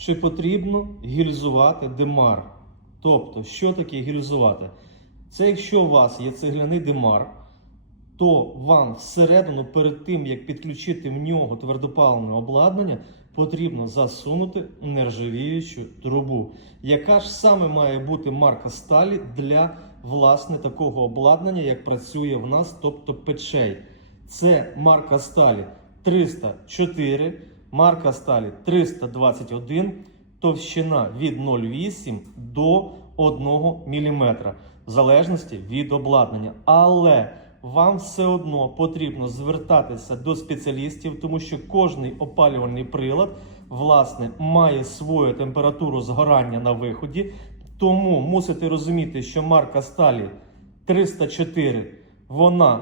що потрібно гільзувати димар. Тобто, що таке гільзувати? Це якщо у вас є цегляний димар, то вам всередину, перед тим як підключити в нього твердопаливне обладнання, потрібно засунути нержавіючу трубу. Яка ж саме має бути марка сталі для власне такого обладнання, як працює в нас, тобто печей? Це марка сталі 304, марка сталі 321, товщина від 0,8 до 1 мм, в залежності від обладнання. Але вам все одно потрібно звертатися до спеціалістів, тому що кожний опалювальний прилад власне має свою температуру згорання на виході. Тому мусите розуміти, що марка сталі 304 вона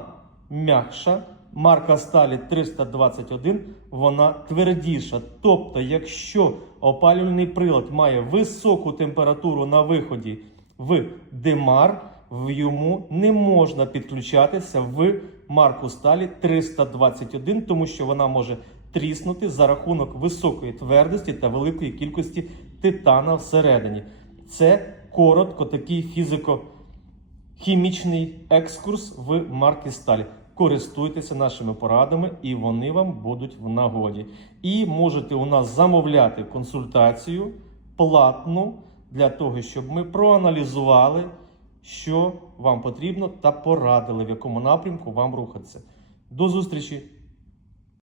м'якша, марка сталі 321 вона твердіша. Тобто, якщо опалювальний прилад має високу температуру на виході в димар, в йому не можна підключатися в марку сталі 321, тому що вона може тріснути за рахунок високої твердості та великої кількості титана всередині. Це коротко такий фізико-хімічний екскурс в марки сталі. Користуйтеся нашими порадами, і вони вам будуть в нагоді. І можете у нас замовляти консультацію платну для того, щоб ми проаналізували, що вам потрібно, та порадили, в якому напрямку вам рухатися. До зустрічі!